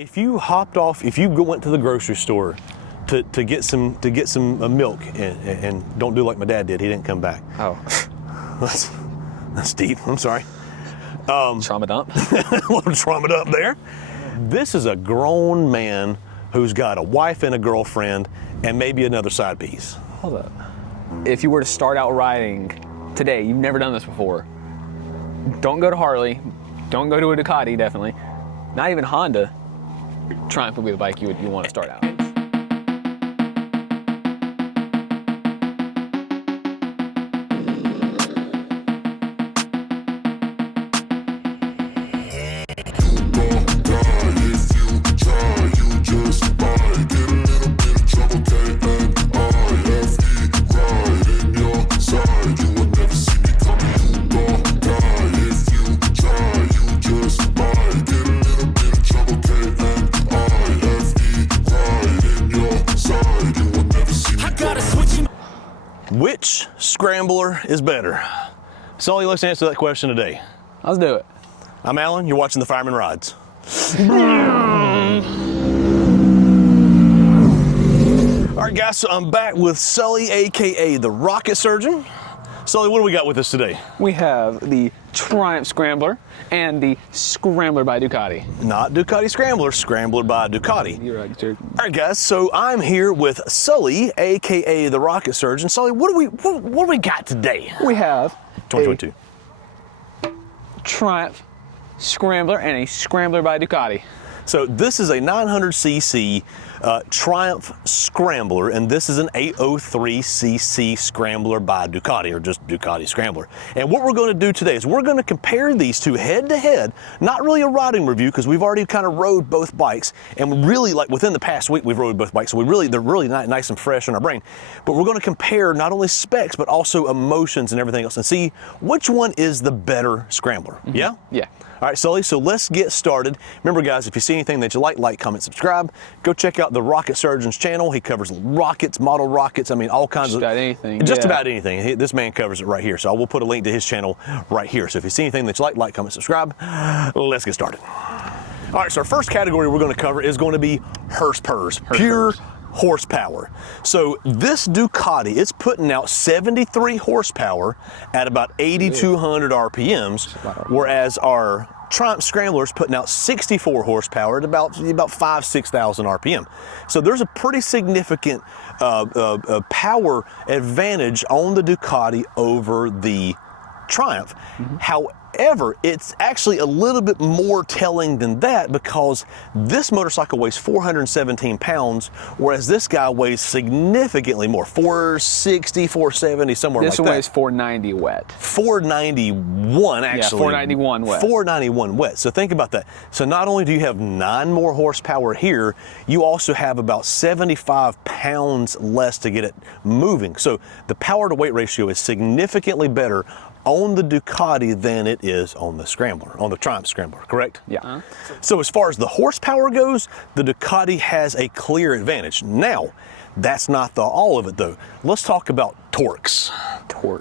If you went to the grocery store to get some milk and don't do like my dad did, he didn't come back. Oh. That's deep, I'm sorry. Trauma dump. A little trauma dump there. This is a grown man who's got a wife and a girlfriend and maybe another side piece. Hold up. If you were to start out riding today, you've never done this before, don't go to Harley, don't go to a Ducati, definitely. Not even Honda. Triumph would be the bike you want to start out. Which Scrambler is better? Sully, let's answer that question today. Let's do it. I'm Alan, you're watching the Fireman Rides. All right guys, so I'm back with Sully, AKA the Rocket Surgeon. Sully, what do we got with us today? We have the Triumph Scrambler and the Scrambler by Ducati. Not Ducati Scrambler, Scrambler by Ducati. You're right, sir. All right guys, so I'm here with Sully, AKA the Rocket Surgeon. Sully, what do we got today? We have 2022. a Triumph Scrambler and a Scrambler by Ducati. So this is a 900cc Triumph Scrambler, and this is an 803cc Scrambler by Ducati, or just Ducati Scrambler. And what we're going to do today is we're going to compare these two head to head. Not really a riding review because we've already kind of rode both bikes, and really, like within the past week, we've rode both bikes, so they're really nice and fresh in our brain. But we're going to compare not only specs but also emotions and everything else, and see which one is the better Scrambler. Mm-hmm. Yeah. Yeah. All right, Sully, so let's get started. Remember, guys, if you see anything that you like, comment, subscribe. Go check out the Rocket Surgeon's channel. He covers rockets, model rockets, I mean, all kinds of... Just about anything. Just about anything. This man covers it right here, so I will put a link to his channel right here. So if you see anything that you like, comment, subscribe. Let's get started. All right, so our first category we're going to cover is going to be horsepower, pure horsepower. So this Ducati, it's putting out 73 horsepower at about 8,200 RPMs, whereas our Triumph Scrambler is putting out 64 horsepower at about 6,000 RPM. So there's a pretty significant power advantage on the Ducati over the Triumph. Mm-hmm. However, it's actually a little bit more telling than that because this motorcycle weighs 417 pounds, whereas this guy weighs significantly more, 460, 470, somewhere like that. This one weighs 490 wet. 491 actually. Yeah, 491 wet. 491 wet. So think about that. So not only do you have 9 more horsepower here, you also have about 75 pounds less to get it moving. So the power to weight ratio is significantly better on the Ducati than it is on the Scrambler, on the Triumph Scrambler, correct? Yeah. So as far as the horsepower goes, the Ducati has a clear advantage. Now, that's not all of it though. Let's talk about torques.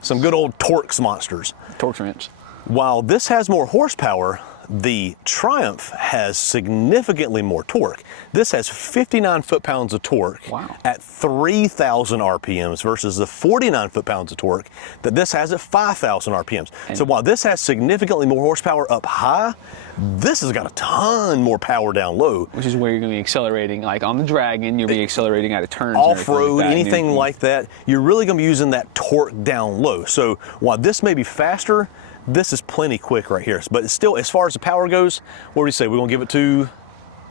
Some good old torques monsters. Torque wrench. While this has more horsepower, the Triumph has significantly more torque. This has 59 foot-pounds of torque at 3,000 RPMs versus the 49 foot-pounds of torque that this has at 5,000 RPMs. So while this has significantly more horsepower up high, this has got a ton more power down low. Which is where you're going to be accelerating, like on the Dragon, you'll be accelerating out of turns. Off-road, anything like that, you're really going to be using that torque down low. So while this may be faster, this is plenty quick right here. But it's still, as far as the power goes, what do you say? We're going to give it to?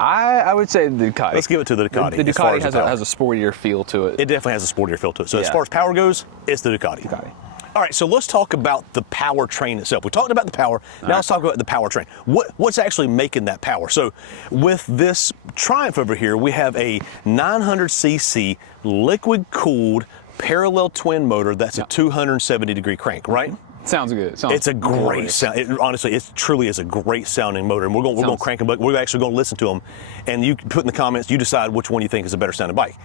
I would say the Ducati. Let's give it to the Ducati. The Ducati has a sportier feel to it. It definitely has a sportier feel to it. So as far as power goes, it's the Ducati. All right, so let's talk about the powertrain itself. We talked about the power, now let's talk about the powertrain. What's actually making that power? So with this Triumph over here, we have a 900cc liquid-cooled parallel twin motor that's a 270-degree crank, right? Sounds good. It's a great sound. Honestly, it truly is a great sounding motor, and we're going to crank them, but we're actually going to listen to them, and you put in the comments, you decide which one you think is a better sounding bike.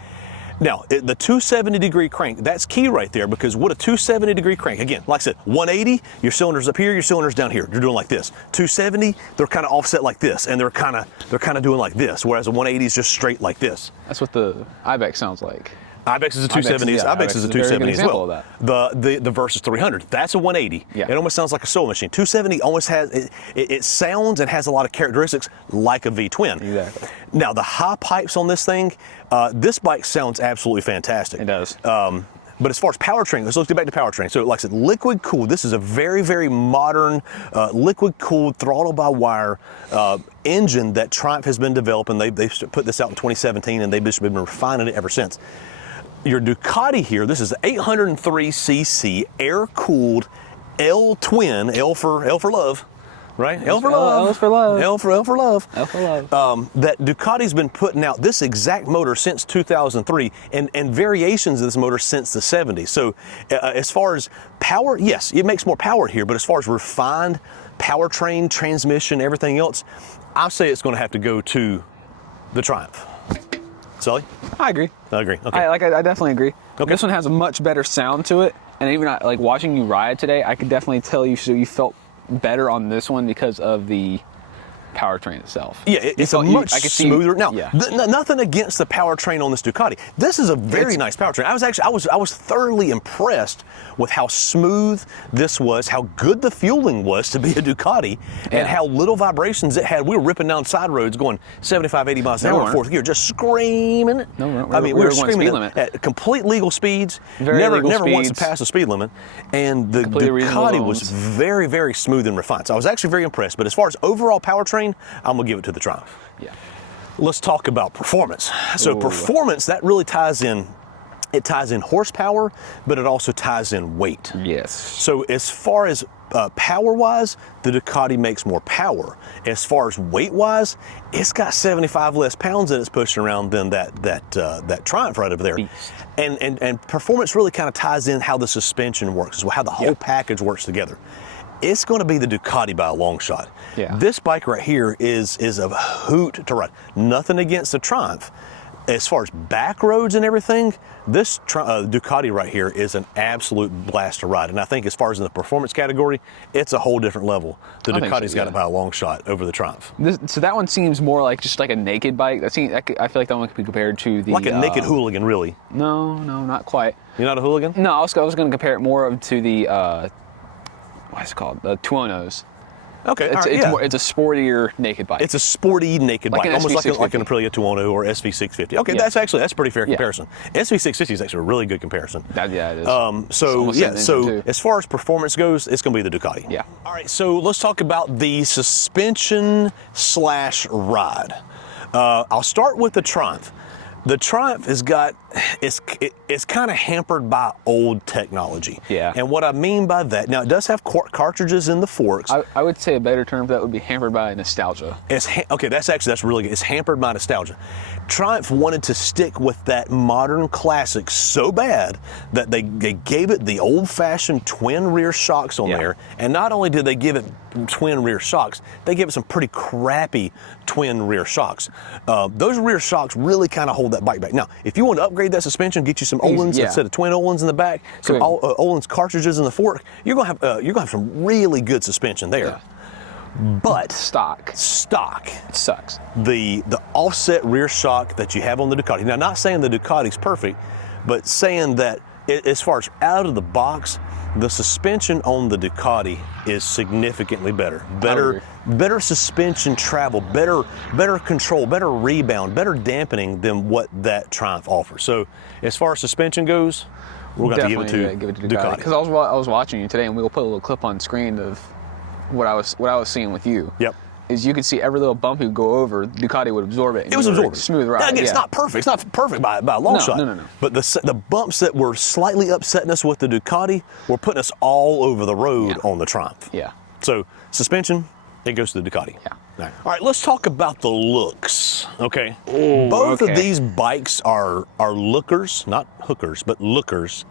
Now, the 270-degree crank, that's key right there, because what a 270-degree crank, again, like I said, 180, your cylinder's up here, your cylinder's down here. You're doing like this. 270, they're kind of offset like this, and they're kind of doing like this, whereas a 180 is just straight like this. That's what the Ibex sounds like. Ibex is a 270. Ibex is a 270 as well. The Versus 300, that's a 180. Yeah. It almost sounds like a sewing machine. 270 almost has it sounds and has a lot of characteristics like a V-twin. Exactly. Now the high pipes on this thing, this bike sounds absolutely fantastic. It does. But as far as powertrain, let's get back to powertrain. So like I said, liquid cooled. This is a very, very modern liquid cooled throttle by wire engine that Triumph has been developing. They put this out in 2017, and they've just been refining it ever since. Your Ducati here, this is 803cc air-cooled L-twin, L for love, right? L for love. L for love. L for love. L for love. That Ducati's been putting out this exact motor since 2003, and variations of this motor since the 70s. So as far as power, yes, it makes more power here, but as far as refined powertrain, transmission, everything else, I'll say it's going to have to go to the Triumph. Sully? I agree. I agree. Okay. I definitely agree. Okay. This one has a much better sound to it, and even like watching you ride today, I could definitely tell you felt better on this one because of the powertrain itself. Yeah, it's a much smoother. Now, yeah. Nothing against the powertrain on this Ducati. This is a very nice powertrain. I was thoroughly impressed with how smooth this was, how good the fueling was to be a Ducati, and how little vibrations it had. We were ripping down side roads going 75, 80 miles an hour in fourth gear, just screaming. No, we were screaming at complete legal speeds. Never once passed the speed limit. And the Ducati was very, very smooth and refined. So I was actually very impressed. But as far as overall powertrain, I'm gonna give it to the Triumph. Yeah. Let's talk about performance. So performance, that really ties in. It ties in horsepower, but it also ties in weight. Yes. So as far as power-wise, the Ducati makes more power. As far as weight-wise, it's got 75 less pounds that it's pushing around than that Triumph right over there. Beast. And performance really kind of ties in how the suspension works as well, how the whole package works together. It's going to be the Ducati by a long shot. Yeah. This bike right here is a hoot to ride. Nothing against the Triumph. As far as back roads and everything, this Ducati right here is an absolute blast to ride. And I think as far as in the performance category, it's a whole different level. The Ducati's got it by a long shot over the Triumph. So that one seems more like just like a naked bike. I feel like that one could be compared to the... Like a naked hooligan, really. No, not quite. You're not a hooligan? No, I was going to compare it more to the... what's it called? The Tuonos. Okay, it's a sportier naked bike. It's a sporty naked bike, almost like an Aprilia Tuono or SV650. Okay, that's a pretty fair comparison. SV650 is actually a really good comparison. It is. So as far as performance goes, it's going to be the Ducati. Yeah. All right, so let's talk about the suspension / ride. I'll start with the Triumph. The Triumph it's kind of hampered by old technology. Yeah. And what I mean by that, now it does have cartridges in the forks. I would say a better term for that would be hampered by nostalgia. That's really good. It's hampered by nostalgia. Triumph wanted to stick with that modern classic so bad that they gave it the old-fashioned twin rear shocks on there. And not only did they give it twin rear shocks, they gave it some pretty crappy twin rear shocks. Those rear shocks really kind of hold that bike back. Now, if you want to upgrade that suspension, get you some Öhlins instead of twin Öhlins in the back, some Öhlins cartridges in the fork, you're gonna have some really good suspension there. Yeah. But stock it sucks. The offset rear shock that you have on the Ducati. Now, not saying the Ducati's perfect, but saying that as far as out of the box, the suspension on the Ducati is significantly better. Better suspension travel, better control, better rebound, better dampening than what that Triumph offers. So as far as suspension goes, we're going to give it to Ducati. Because I was watching you today, and we'll put a little clip on screen of what I was seeing with you. Yep. Is you could see every little bump you go over, Ducati would absorb it. It was absorbed. Smooth ride. Now, again, it's not perfect. It's not perfect by a long shot. No. But the bumps that were slightly upsetting us with the Ducati were putting us all over the road on the Triumph. Yeah. So suspension, it goes to the Ducati. Yeah. All right, let's talk about the looks. Okay. Ooh, Both of these bikes are lookers, not hookers, but lookers.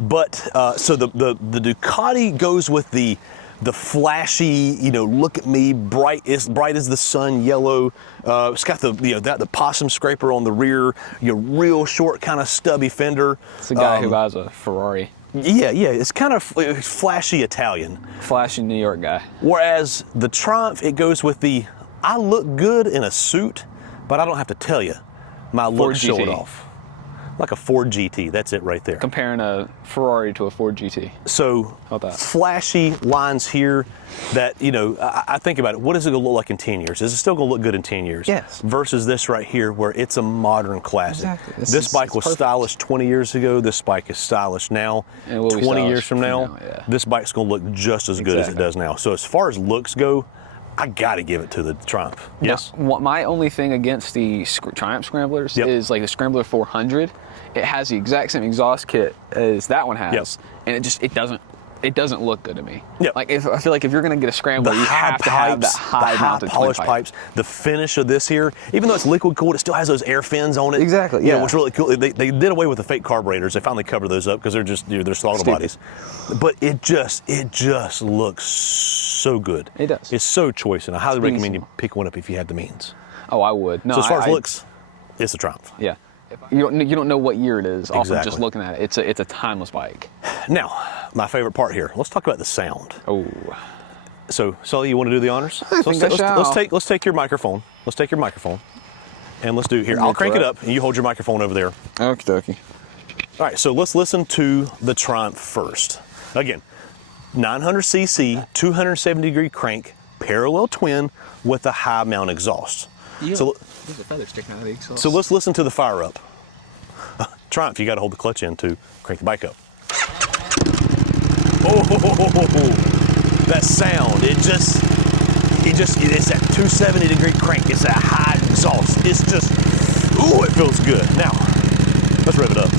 But so the Ducati goes with the the flashy, look at me, bright as the sun, yellow. It's got the possum scraper on the rear, real short kind of stubby fender. It's a guy who buys a Ferrari. Yeah, it's kind of flashy Italian. Flashy New York guy. Whereas the Triumph, it goes with the, I look good in a suit, but I don't have to tell you. My look show it off. Like a Ford GT, that's it right there. Comparing a Ferrari to a Ford GT. So, flashy lines here that, I think about it, what is it gonna look like in 10 years? Is it still gonna look good in 10 years? Yes. Versus this right here where it's a modern classic. Exactly. This bike was stylish 20 years ago, this bike is stylish now. And it will be 20 years from stylish now, yeah. this bike's gonna look just as good as it does now. So as far as looks go, I gotta give it to the Triumph. Yes. Now, my only thing against the Triumph Scramblers is like the Scrambler 400. It has the exact same exhaust kit as that one has, and it doesn't look good to me. Yep. Like I feel like if you're gonna get a Scrambler, you have to have that high polished pipes. The finish of this here, even though it's liquid cooled, it still has those air fins on it. Exactly. Yeah. Which is really cool. They did away with the fake carburetors. They finally covered those up because they're just they're throttle bodies. But it just looks so good. It does. It's so choice, and I highly recommend you pick one up if you have the means. Oh, I would. No. So as far as looks, it's a Triumph. Yeah. You don't know what year it is off of just looking at it. It's a timeless bike. Now, my favorite part here. Let's talk about the sound. Oh. So, Sully, you want to do the honors? Let's take your microphone. Let's take your microphone, and let's do here. I'll crank it up, and you hold your microphone over there. Okie dokie. All right. So let's listen to the Triumph first. Again, 900cc, 270-degree crank, parallel twin with a high mount exhaust. So, there's a feather sticking out of the exhaust. So let's listen to the fire up. Triumph, you got to hold the clutch in to crank the bike up. Oh, that sound! It's that 270-degree crank. It's that high exhaust. It's just, ooh, it feels good. Now, let's rev it up.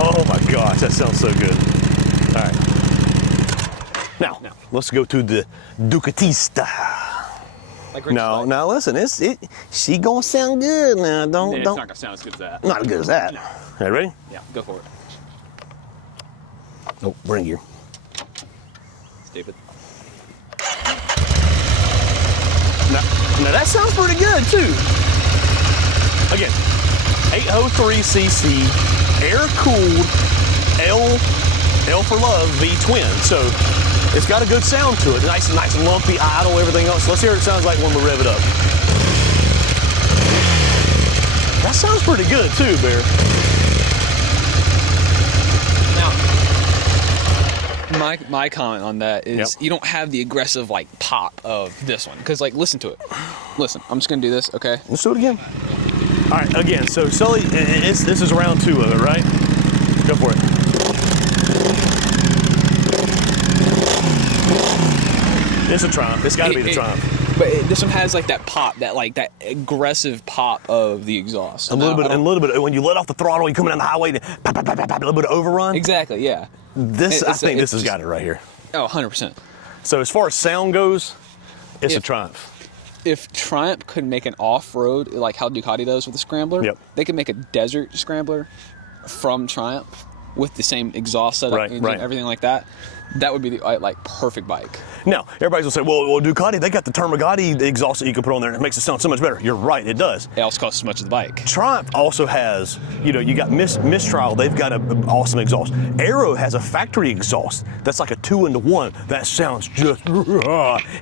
Oh my gosh, that sounds so good. All right. Now, let's go to the Ducatista. Now listen, she gonna sound good now. It's not gonna sound as good as that. Not as good as that. No. All right, ready? Yeah, go for it. Oh, bring gear. Stupid. Now that sounds pretty good too. Again, 803cc, air-cooled L for love V twin. So it's got a good sound to it. Nice lumpy idle, everything else. Let's hear what it sounds like when we rev it up. That sounds pretty good too, Bear. Now, my comment on that is you don't have the aggressive like pop of this one. Because like, listen to it. Listen, I'm just gonna do this, okay? Let's do it again. All right, again, so Sully, this is round 2 of it, right? Go for it. It's a Triumph. It's got to be the Triumph. But this one has like that pop, that aggressive pop of the exhaust. A little bit. When you let off the throttle, you come down the highway, and pop, a little bit of overrun. Exactly. Yeah. I think this has got it right here. Oh, 100%. So as far as sound goes, it's a Triumph. If Triumph could make an off-road, like how Ducati does with the Scrambler, they could make a desert Scrambler from Triumph with the same exhaust setup and everything like that. That would be the perfect bike. Now, everybody's gonna say, well, Ducati, they got the Termagati exhaust that you can put on there, and it makes it sound so much better. You're right, it does. It also costs as much as the bike. Triumph also has, you got Mistral, they've got an awesome exhaust. Aero has a factory exhaust that's like a 2-in-1. That sounds just,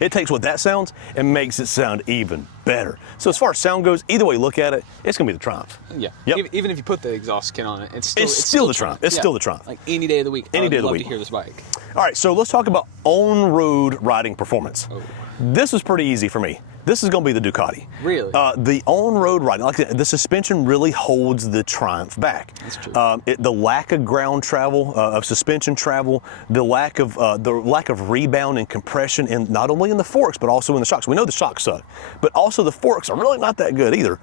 it takes what that sounds and makes it sound even better. So as far as sound goes, either way you look at it, it's gonna be the Triumph. Yeah. Yep. Even if you put the exhaust kit on it, it's still the Triumph. It's still the Triumph. Like any day of the week. Any day of the week. I'd love to hear this bike. All right, so let's talk about on-road riding performance. Oh. This was pretty easy for me. This is going to be the Ducati. Really? The on-road riding, like the suspension really holds the Triumph back. That's true. The lack of ground travel, of suspension travel, the lack of rebound and compression, and not only in the forks but also in the shocks. We know the shocks suck, but also the forks are really not that good either.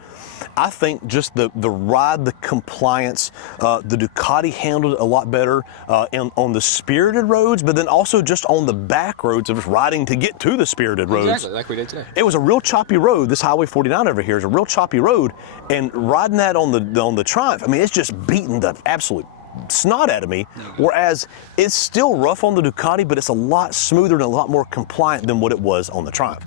I think just the ride, the compliance, the Ducati handled it a lot better on the spirited roads, but then also just on the back roads of riding to get to the spirited roads. Exactly, like we did today. It was a real choppy road. This Highway 49 over here is a real choppy road, and riding that on the Triumph, I mean, it's just beating the absolute snot out of me, whereas it's still rough on the Ducati, but it's a lot smoother and a lot more compliant than what it was on the Triumph.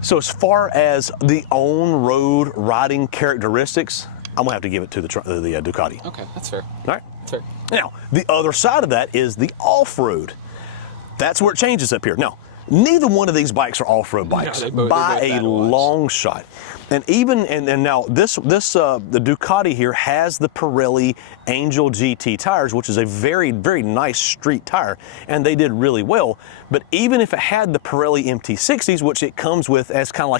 So as far as the on-road riding characteristics, I'm gonna have to give it to the Ducati. Okay, that's fair. All right. That's fair. Now, the other side of that is the off-road. That's where it changes up here. Now, neither one of these bikes are off-road bikes by a long shot. And even, and now the Ducati here has the Pirelli Angel GT tires, which is a very, very nice street tire, and they did really well. But even if it had the Pirelli MT60s, which it comes with as kind of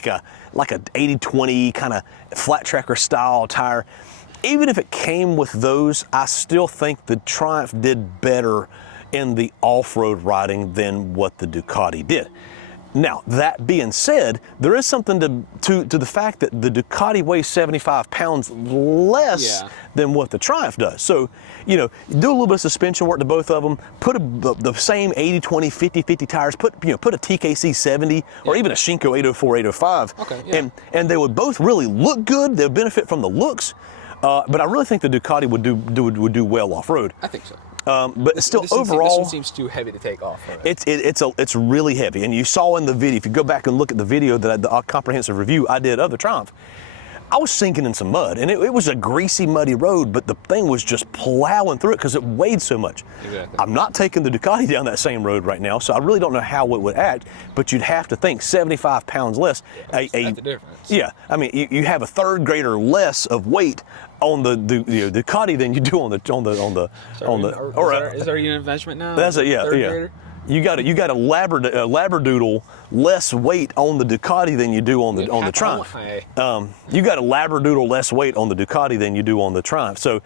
like a 80-20 kind of flat tracker style tire, even if it came with those, I still think the Triumph did better in the off-road riding than what the Ducati did. Now, that being said, there is something to the fact that the Ducati weighs 75 pounds less than what the Triumph does. So, you know, do a little bit of suspension work to both of them, put the same 80-20, 50-50 tires, put a TKC 70 or even a Shinko 804, 805, and they would both really look good. They would benefit from the looks, but I really think the Ducati would do well off-road. I think so. But still, overall, this one seems too heavy to take off. It's really heavy, and you saw in the video. If you go back and look at the video the comprehensive review I did of the Triumph, I was sinking in some mud, and it was a greasy, muddy road, but the thing was just plowing through it because it weighed so much. Exactly. I'm not taking the Ducati down that same road right now, so I really don't know how it would act, but you'd have to think 75 pounds less. That's the difference. Yeah, I mean, you have a third grader less of weight on the Ducati than you do on the Is our unit of measurement now? That's third grader? You got a labradoodle less weight on the Ducati than you do on the Triumph. You got a labradoodle less weight on the Ducati than you do on the Triumph. So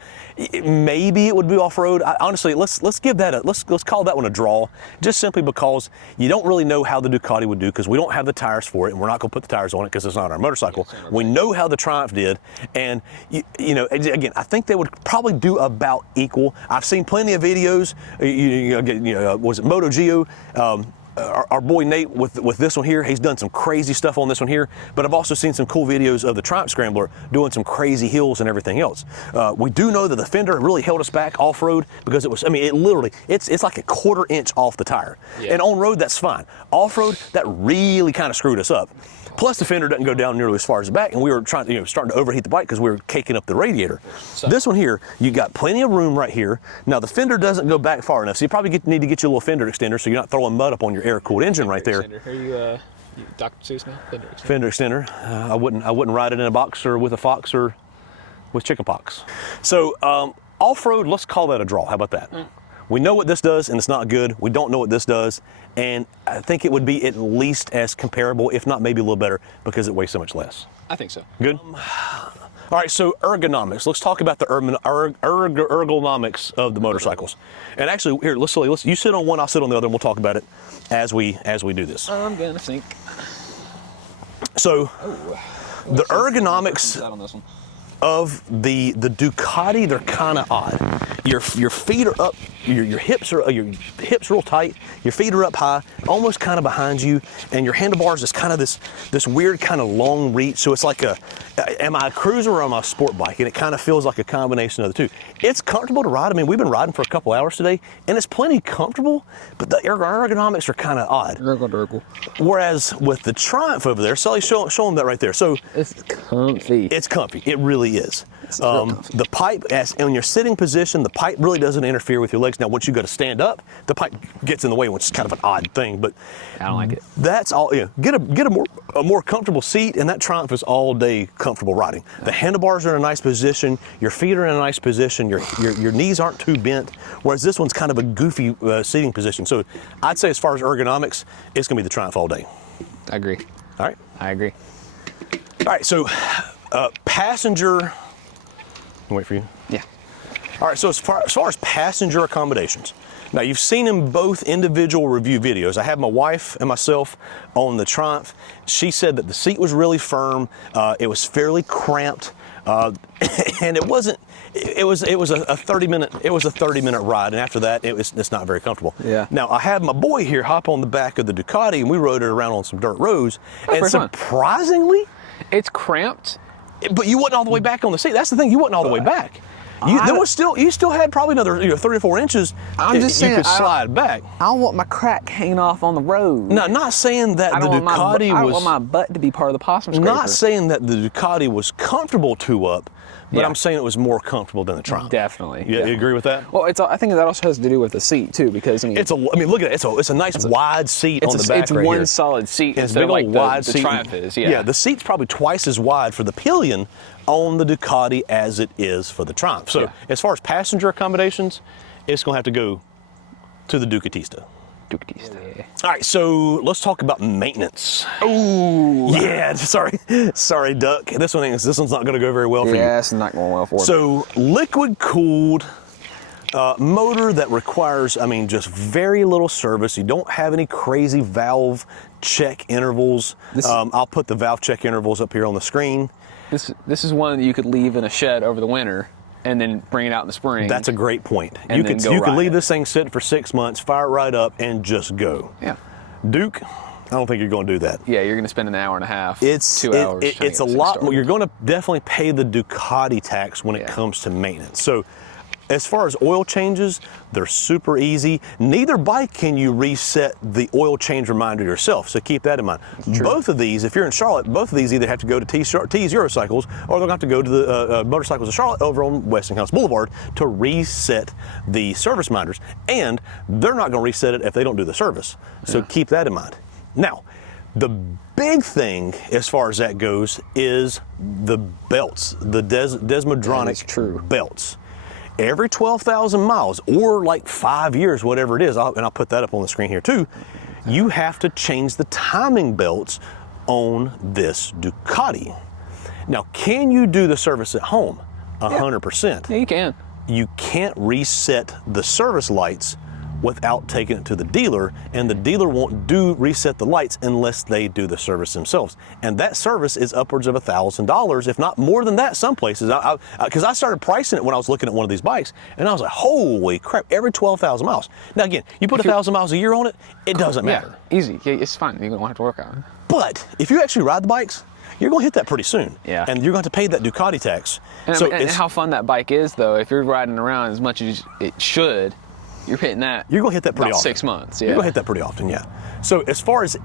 maybe it would be off-road. Honestly, let's give that let's call that one a draw, just simply because you don't really know how the Ducati would do because we don't have the tires for it, and we're not going to put the tires on it because it's not our motorcycle. We know how the Triumph did, and you know, again, I think they would probably do about equal. I've seen plenty of videos. Was it Moto Geo? Our boy Nate with this one here, he's done some crazy stuff on this one here, but I've also seen some cool videos of the Triumph Scrambler doing some crazy hills and everything else. We do know that the fender really held us back off-road because it's like a quarter inch off the tire. And on-road, that's fine. Off-road, that really kind of screwed us up. Plus, the fender doesn't go down nearly as far as the back, and we were starting to overheat the bike because we were caking up the radiator. So, this one here, you got plenty of room right here. Now, the fender doesn't go back far enough, so you probably need to get you a little fender extender so you're not throwing mud up on your air-cooled engine right there. Are you Dr. Seuss now? Fender extender. I wouldn't ride it in a boxer with a fox or with chicken pox. So, off-road, let's call that a draw. How about that? We know what this does, and it's not good. We don't know what this does, and I think it would be at least as comparable, if not maybe a little better, because it weighs so much less. I think so. Good? All right, so ergonomics. Let's talk about the ergonomics of the motorcycles. And actually, here, let's you sit on one, I'll sit on the other, and we'll talk about it as we do this. I'm gonna think. So, the ergonomics of the Ducati, they're kind of odd. Your feet are up, your hips real tight, your feet are up high, almost kind of behind you, and your handlebars is kind of this weird kind of long reach. So it's like am I a cruiser or am I a sport bike? And it kind of feels like a combination of the two. It's comfortable to ride. I mean, we've been riding for a couple hours today, and it's plenty comfortable, but the ergonomics are kind of odd. Whereas with the Triumph over there, Sully, show them that right there. So it's comfy. It's comfy. It really is. The pipe, when you're sitting position, the pipe really doesn't interfere with your legs. Now, once you go to stand up, the pipe gets in the way, which is kind of an odd thing. But I don't like it. That's all. Yeah, get a more comfortable seat, and that Triumph is all day comfortable riding. The handlebars are in a nice position. Your feet are in a nice position. Your knees aren't too bent. Whereas this one's kind of a goofy seating position. So I'd say as far as ergonomics, it's going to be the Triumph all day. I agree. All right. I agree. All right. So passenger. Wait for you. Yeah. All right, so as far as passenger accommodations, now you've seen in both individual review videos. I have my wife and myself on the Triumph. She said that the seat was really firm. It was fairly cramped, and it wasn't. It was a 30-minute ride, and after that, it's not very comfortable. Yeah. Now I had my boy here hop on the back of the Ducati, and we rode it around on some dirt roads, and surprisingly, it's cramped. But you wasn't all the way back on the seat. That's the thing. You wasn't all the way back. You still had probably another 3 or 4 inches. I'm just saying, you could slide back. I don't want my crack hanging off on the road. No, not saying that the Ducati I don't want my butt to be part of the possum scraper. Not saying that the Ducati was comfortable two up, but Yeah. I'm saying it was more comfortable than the Triumph. Definitely. You agree with that? Well, I think that also has to do with the seat too, because I mean, look at it. It's a nice wide seat on the back. It's right one here. solid seat. It's instead big of like old wide the seat. Triumph is. Yeah. Yeah, the seat's probably twice as wide for the pillion on the Ducati as it is for the Triumph. So as far as passenger accommodations, it's going to have to go to the Ducatista. All right, so let's talk about maintenance. Ooh. Yeah, sorry, Duck. This one's not going to go very well for you. Yeah, it's not going well for it. So liquid cooled motor that requires, just very little service. You don't have any crazy valve check intervals. I'll put the valve check intervals up here on the screen. This is one that you could leave in a shed over the winter and then bring it out in the spring. That's a great point. And You then could go ride leave it. this thing sitting for 6 months, fire it right up, and just go. Yeah. Duke, I don't think you're going to do that. Yeah, you're going to spend an hour and a half, 2 hours. trying to It's get a this thing lot started. more. You're going to definitely pay the Ducati tax when it comes to maintenance. So as far as oil changes, they're super easy. Neither bike can you reset the oil change reminder yourself, so keep that in mind. Both of these, if you're in Charlotte, both of these either have to go to T's Eurocycles, or they'll have to go to the Motorcycles of Charlotte over on Westinghouse Boulevard to reset the service reminders. And they're not going to reset it if they don't do the service, so keep that in mind. Now, the big thing as far as that goes is the belts, the Desmodronic belts. Every 12,000 miles, or like 5 years, whatever it is, and I'll put that up on the screen here too, you have to change the timing belts on this Ducati. Now, can you do the service at home? 100%. Yeah, you can. You can't reset the service lights without taking it to the dealer, and the dealer won't reset the lights unless they do the service themselves. And that service is upwards of $1,000, if not more than that some places. Because I started pricing it when I was looking at one of these bikes, and I was like, holy crap, every 12,000 miles. Now again, you put 1,000 miles a year on it, it doesn't matter. Yeah, easy. Yeah, it's fine. You don't have to work on it. But if you actually ride the bikes, you're going to hit that pretty soon. Yeah. And you're going to have to pay that Ducati tax. And, and how fun that bike is, though, if you're riding around as much as it should, you're hitting that. You're going to hit that pretty about often. 6 months. Yeah. You're going to hit that pretty often, yeah. So as far as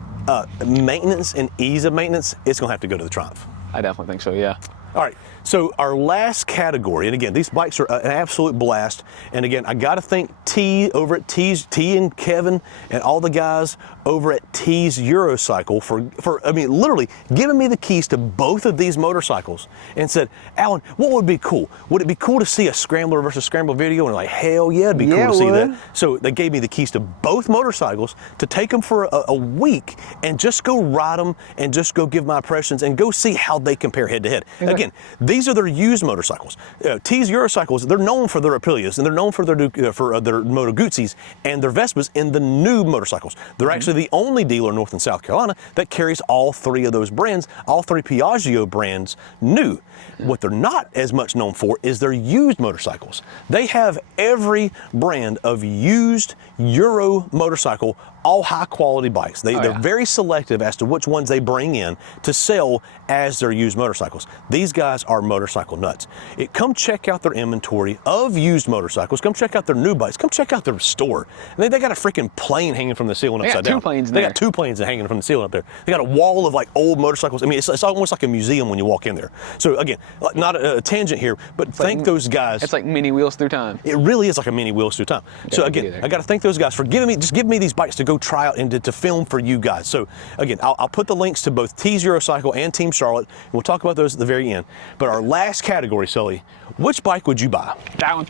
maintenance and ease of maintenance, it's going to have to go to the Triumph. I definitely think so, yeah. All right, so our last category, and again, these bikes are an absolute blast. And again, I got to thank T over at T and Kevin and all the guys over at T's Eurocycle for literally giving me the keys to both of these motorcycles and said, Alan, what would be cool? Would it be cool to see a Scrambler versus Scrambler video? And I'm like, hell yeah, it'd be cool to see that. So they gave me the keys to both motorcycles to take them for a week and just go ride them and just go give my impressions and go see how they compare head to head. Again, these are their used motorcycles. T's Eurocycles, they're known for their Aprilias and they're known for their Moto Guzzis and their Vespas in the new motorcycles. They're actually the only dealer in North and South Carolina that carries all three of those brands, all three Piaggio brands new. What they're not as much known for is their used motorcycles. They have every brand of used Euro motorcycle, all high quality bikes. They're very selective as to which ones they bring in to sell as their used motorcycles. These guys are motorcycle nuts. Come check out their inventory of used motorcycles. Come check out their new bikes. Come check out their store. They got a freaking plane hanging from the ceiling upside down. They got two planes hanging from the ceiling up there. They got a wall of like old motorcycles. It's almost like a museum when you walk in there. So again, not a tangent here, but thank those guys. It's like mini wheels through time. It really is like a mini wheels through time. So again, I got to thank those guys for giving me these bikes to go try out and to film for you guys. So again, I'll put the links to both T's Eurocycle and Team Charlotte. And we'll talk about those at the very end. But our last category, Sully, which bike would you buy? That one.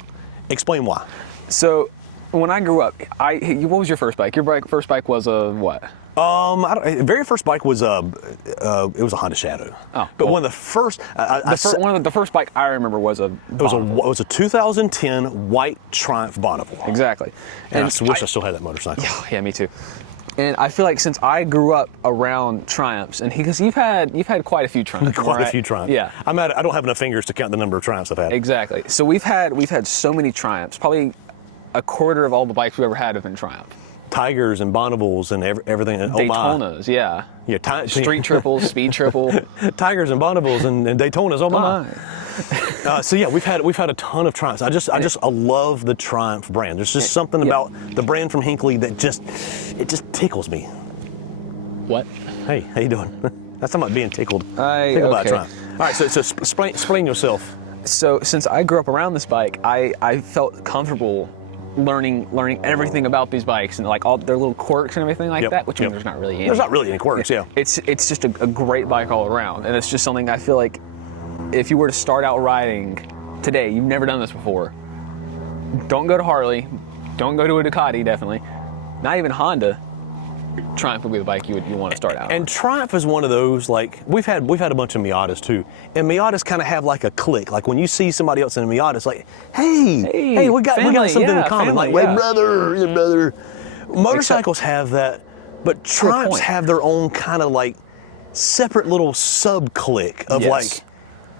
Explain why. So when I grew up, what was your first bike? Your first bike was a what? Very first bike was it was a Honda Shadow. Oh, but cool. one of the first, the first bike I remember was a Bonneville. It was a 2010 white Triumph Bonneville. Exactly. And I wish I still had that motorcycle. Yeah, me too. And I feel like since I grew up around Triumphs, and because you've had quite a few Triumphs, Quite a few Triumphs. Yeah. I don't have enough fingers to count the number of Triumphs I've had. Exactly. So we've had so many Triumphs. Probably a quarter of all the bikes we've ever had have been Triumph. Tigers and Bonnevilles and everything. And Daytonas, yeah. Yeah, street triples, speed triple. Tigers and Bonnevilles and Daytonas. Oh my. So yeah, we've had a ton of Triumphs. I love the Triumph brand. There's just something about the brand from Hinckley that just tickles me. What? Hey, how you doing? That's talking about being tickled. Think okay. about Triumph. All right, so explain yourself. So since I grew up around this bike, I felt comfortable learning everything about these bikes and like all their little quirks and everything like that, which there's not really any. There's not really any quirks, yeah. It's just a great bike all around, and it's just something I feel like if you were to start out riding today, you've never done this before, don't go to Harley, don't go to a Ducati, definitely, not even Honda. Triumph would be the bike you want to start out. And Triumph is one of those, like, we've had a bunch of Miatas too, and Miatas kind of have like a click. Like when you see somebody else in a Miata, it's like, hey, we got something in common. Family, like, hey, brother. Motorcycles have that, but Triumphs have their own kind of like separate little sub click of like,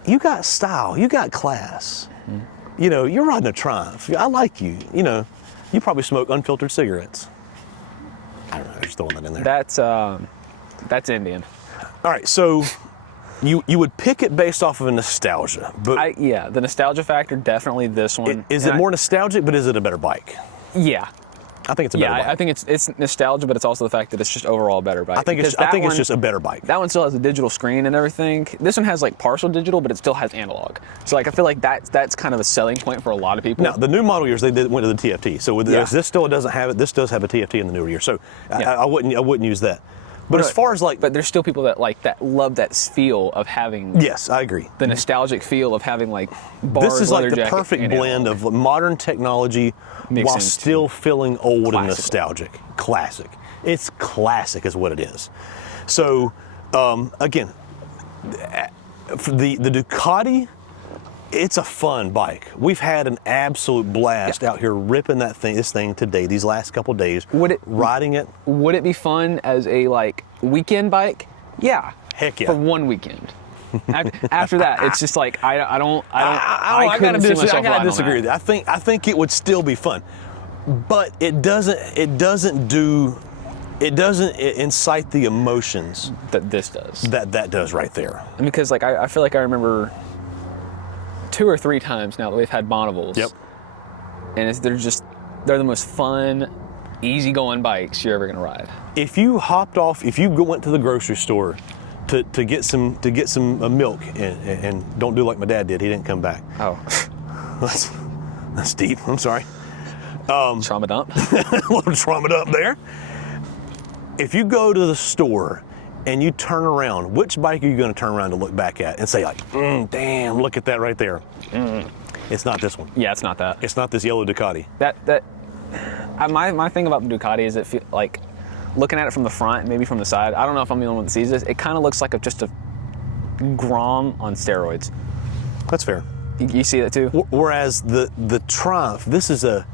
you got style, you got class. Mm-hmm. You know, you're riding a Triumph. I like you. You know, you probably smoke unfiltered cigarettes. I don't know, just throwing that in there. That's Indian. All right, so you would pick it based off of a nostalgia, but the nostalgia factor, definitely this one. Is it more nostalgic, but is it a better bike? Yeah. I think it's a better bike. I think it's nostalgia, but it's also the fact that it's just overall a better bike. I think it's just a better bike. That one still has a digital screen and everything. This one has like partial digital, but it still has analog. So like I feel like that's kind of a selling point for a lot of people. Now the new model years went to the TFT. So with this still doesn't have it. This does have a TFT in the newer year. So I wouldn't use that. But as far as like, but there's still people that love that feel of having. Yes, I agree. The nostalgic feel of having like bars, this is like the jacket, perfect blend of modern technology while still feeling old and nostalgic. Classic. It's classic, is what it is. So again, for the Ducati, it's a fun bike. We've had an absolute blast out here ripping this thing today, these last couple of days. Riding it. Would it be fun as a like weekend bike? Yeah. Heck yeah. For one weekend. After that, it's just like I gotta disagree with you. I think it would still be fun, but it doesn't incite the emotions that this does. That does right there. And because like I feel like I remember 2 or 3 times now that we've had Bonneville's. Yep. And they're the most fun, easygoing bikes you're ever gonna ride. If you went to the grocery store to get some milk and don't do like my dad did, he didn't come back. Oh. That's deep. I'm sorry. Trauma dump. A little trauma dump there. If you go to the store and you turn around, which bike are you going to turn around to look back at and say like, damn, look at that right there? It's not this one. Yeah, it's not that. It's not this yellow Ducati. My thing about the Ducati is it like looking at it from the front, maybe from the side. I don't know if I'm the only one that sees this. It kind of looks like just a Grom on steroids. That's fair. You see that too? Whereas the Triumph, this is a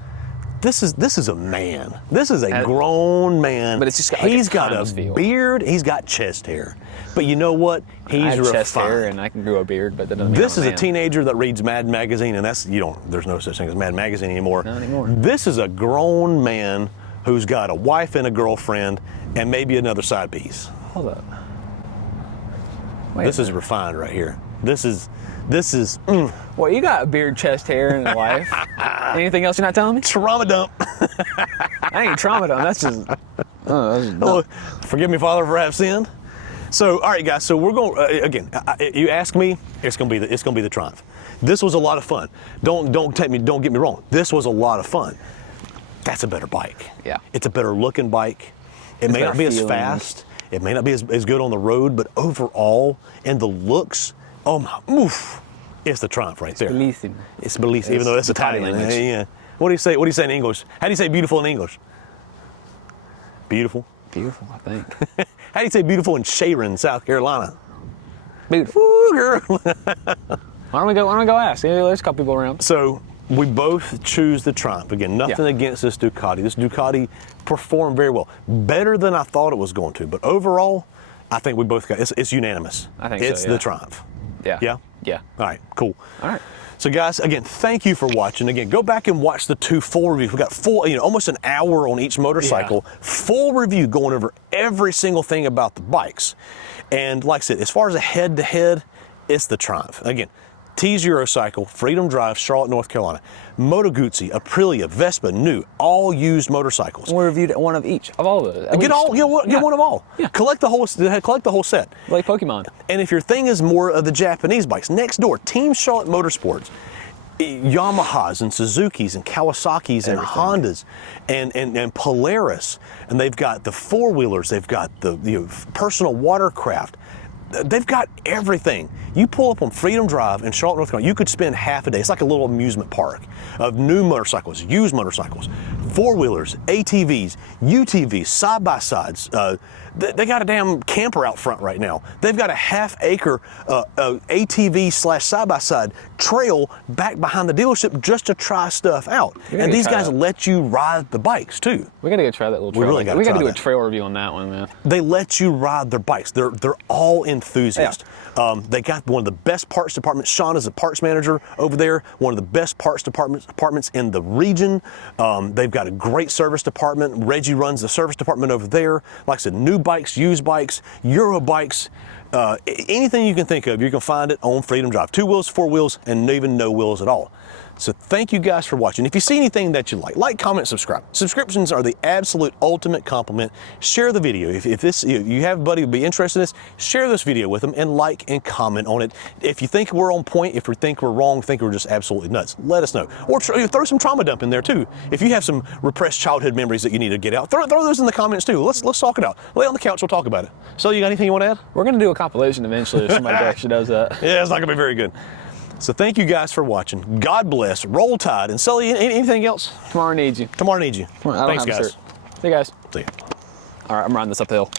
man. This is a grown man. But it's just he's got a beard. He's got chest hair. But you know what? He's refined. Chest hair and I can grow a beard, but that doesn't mean this is a teenager that reads Mad Magazine, and there's no such thing as Mad Magazine anymore. Not anymore. This is a grown man who's got a wife and a girlfriend and maybe another side piece. Hold up. This is refined right here. This is. Well, you got a beard, chest hair, and a wife. Anything else you're not telling me? Trauma dump. I ain't trauma dump. That's just. Forgive me, Father, for I have sinned. So, all right, guys. So we're going again. You ask me, it's gonna be the Triumph. This was a lot of fun. Don't get me wrong. This was a lot of fun. That's a better bike. Yeah. It's a better looking bike. It may not be as fast. It may not be as good on the road, but overall, and the looks. Oh my, oof! It's the Triumph right there. It's bellissimo, even though it's Italian. Yeah. What do you say? What do you say in English? How do you say beautiful in English? Beautiful. Beautiful, I think. How do you say beautiful in Sharon, South Carolina? Beautiful. Ooh, girl. Why don't we go ask? Yeah, there's a couple people around. So we both choose the Triumph. Again, nothing against this Ducati. This Ducati performed very well, better than I thought it was going to. But overall, I think we both got it's unanimous. I think it's so, yeah. the Triumph. Yeah. Yeah? Yeah. All right, cool. All right. So guys, again, thank you for watching. Again, go back and watch the 2 full reviews. We got almost an hour on each motorcycle. Yeah. Full review going over every single thing about the bikes. And like I said, as far as a head-to-head, it's the Triumph. Again, T's Eurocycle, Freedom Drive, Charlotte, North Carolina. Moto Guzzi, Aprilia, Vespa, new, all used motorcycles. We reviewed one of each of all of those. Get one of all. Yeah. Collect the whole set. Like Pokemon. And if your thing is more of the Japanese bikes, next door, Team Charlotte Motorsports, Yamahas and Suzukis and Kawasaki's and Hondas and Polaris, and they've got the four-wheelers, they've got the personal watercraft. They've got everything. You pull up on Freedom Drive in Charlotte, North Carolina, you could spend half a day. It's like a little amusement park of new motorcycles, used motorcycles, four-wheelers, ATVs, UTVs, side-by-sides. They got a damn camper out front right now. They've got a half-acre ATV / side-by-side trail back behind the dealership just to try stuff out. And these guys let you ride the bikes too. We got to go try that little trail. We got to do a trail review on that one, man. They let you ride their bikes. They're all enthusiasts. Yeah. They got one of the best parts departments. Sean is a parts manager over there. One of the best parts departments in the region. They've got a great service department. Reggie runs the service department over there. Like I said, new bikes, used bikes, Euro bikes, anything you can think of, you can find it on Freedom Drive. 2 wheels, 4 wheels, and even no wheels at all. So thank you guys for watching. If you see anything that you like, comment, subscribe. Subscriptions are the absolute ultimate compliment. Share the video. If you have a buddy who'd be interested in this, share this video with them and like and comment on it. If you think we're on point, if we think we're wrong, think we're just absolutely nuts, let us know. Or throw some trauma dump in there too. If you have some repressed childhood memories that you need to get out, throw those in the comments too. Let's talk it out. Lay on the couch, we'll talk about it. So you got anything you want to add? We're going to do a compilation eventually if somebody actually does that. Yeah, it's not going to be very good. So thank you guys for watching. God bless. Roll Tide. And Sully, anything else? Tomorrow needs you. Tomorrow needs you. I don't Thanks, have a guys. cert. See you guys. See ya. All right, I'm riding this up the hill.